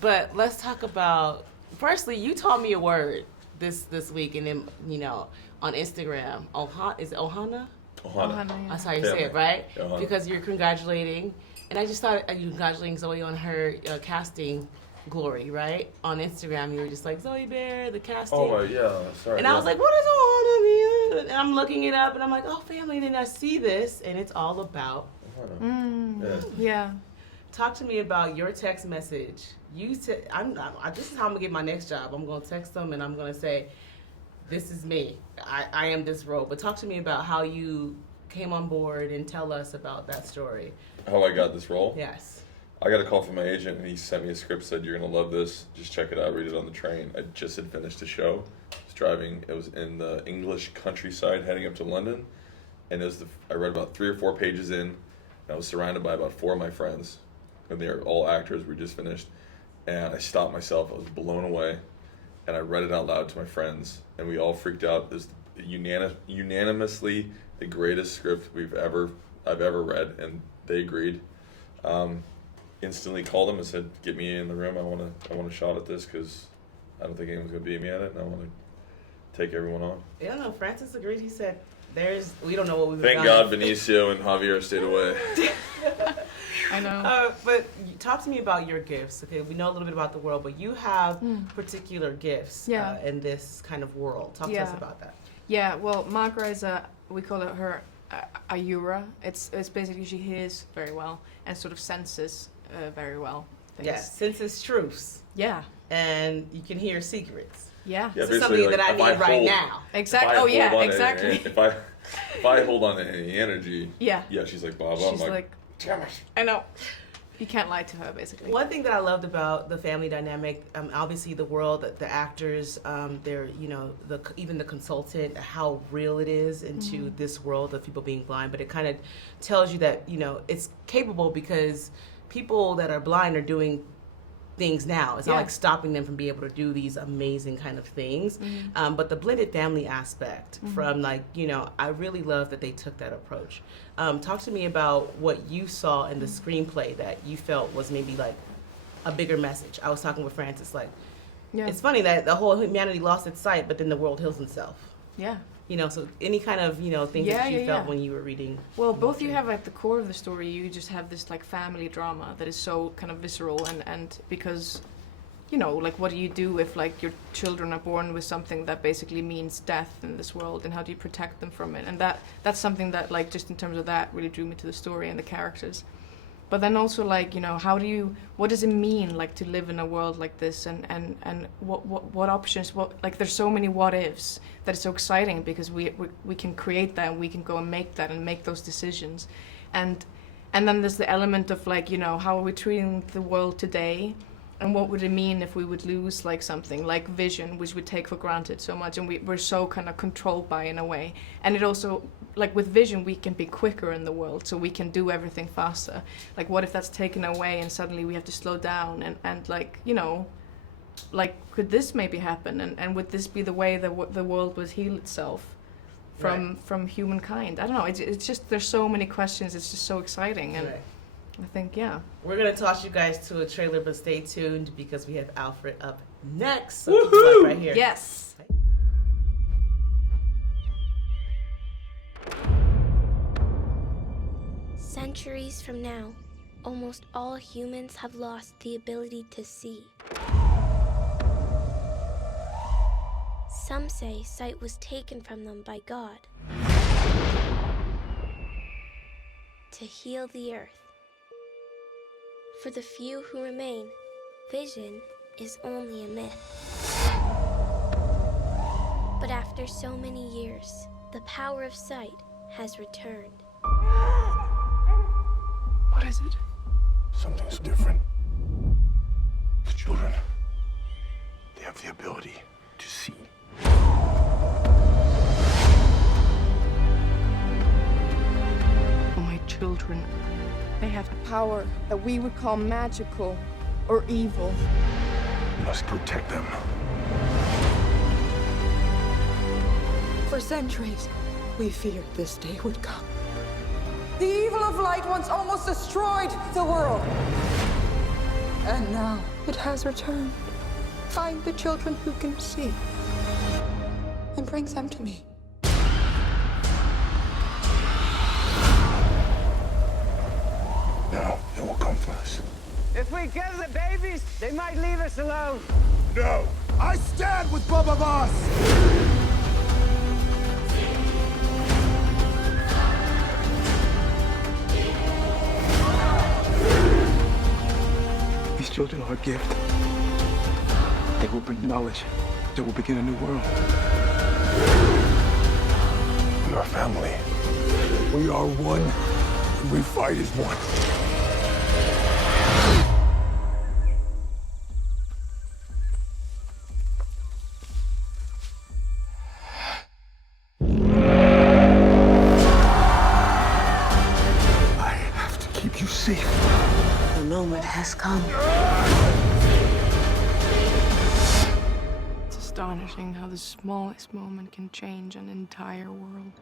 But let's talk about. Firstly, you taught me a word this week, and then on Instagram. Is it Ohana? Ohana. Yeah. That's how you say it, right? Ohana. Because you're congratulating, and I just thought you congratulating Zoe on her casting glory, right? On Instagram, you were just like, Zoe Bear, the casting. Oh, yeah, sorry. And I was like, what does Ohana mean? And I'm looking it up, and I'm like, oh, family. And then I see this, and it's all about. Yeah. Talk to me about your text message. This is how I'm gonna get my next job. I'm gonna text them, and I'm gonna say, this is me. I am this role. But talk to me about how you came on board and tell us about that story. How I got this role? Yes. I got a call from my agent, and he sent me a script, said, you're going to love this. Just check it out, read it on the train. I just had finished the show. I was driving. It was in the English countryside heading up to London. And I read about 3 or 4 pages in, and I was surrounded by about 4 of my friends. And they are all actors. We just finished. And I stopped myself. I was blown away. And I read it out loud to my friends. And we all freaked out. It was unanimously the greatest script I've ever read. And they agreed. Instantly called them and said, get me in the room. I want a shot at this because I don't think anyone's going to beat me at it. And I want to take everyone on. Yeah, no, Francis agreed. He said, we don't know what we've Thank God Benicio and Javier stayed away. I know. But talk to me about your gifts. Okay, we know a little bit about the world, but you have particular gifts in this kind of world. Talk to us about that. Yeah, well, Magra is we call it her Ayura. It's basically she hears very well and sort of senses very well. Yes, senses truths. Yeah. And you can hear secrets. Yeah. This is something that I need right now. Exactly. Oh yeah, exactly. If I hold on to any energy, yeah, she's like blah blah. She's like, damn it. I know. You can't lie to her, basically. One thing that I loved about the family dynamic, obviously the world, the actors, they're even the consultant, how real it is into this world of people being blind. But it kind of tells you that it's capable because people that are blind are doing things now. It's not like stopping them from being able to do these amazing kind of things. But the blended family aspect from I really love that they took that approach. Talk to me about what you saw in the screenplay that you felt was maybe like a bigger message. I was talking with Francis, it's funny that the whole humanity lost its sight, but then the world heals itself. Yeah. So any kind of, things that you felt when you were reading. Well, both you have at the core of the story, you just have this family drama that is so kind of visceral and because, what do you do if your children are born with something that basically means death in this world, and how do you protect them from it? And that's something that just in terms of that really drew me to the story and the characters. But then also what does it mean to live in a world like this, and what options, there's so many what ifs that is so exciting because we can create that and we can go and make those decisions. And then there's the element of how are we treating the world today, and what would it mean if we would lose something like vision, which we take for granted so much, and we're so kind of controlled by in a way. And it also, with vision, we can be quicker in the world, so we can do everything faster. What if that's taken away and suddenly we have to slow down and could this maybe happen? And would this be the way that the world would heal itself from humankind? I don't know. It's just, there's so many questions. It's just so exciting. And I think, we're going to toss you guys to a trailer, but stay tuned because we have Alfred up next. So woohoo! Right here. Yes. Centuries from now, almost all humans have lost the ability to see. Some say sight was taken from them by God to heal the earth. For the few who remain, vision is only a myth. But after so many years, the power of sight has returned. What is it? Something's different. The children, they have the ability to see. My children, they have power that we would call magical or evil. We must protect them. For centuries, we feared this day would come. The evil of light once almost destroyed the world. And now it has returned. Find the children who can see and bring them to me. Now they will come for us. If we kill the babies, they might leave us alone. No! I stand with Bubba Boss! These children are a gift. They will bring knowledge that will begin a new world. We are family. We are one, and we fight as one. I have to keep you safe. The moment has come. It's astonishing how the smallest moment can change an entire world.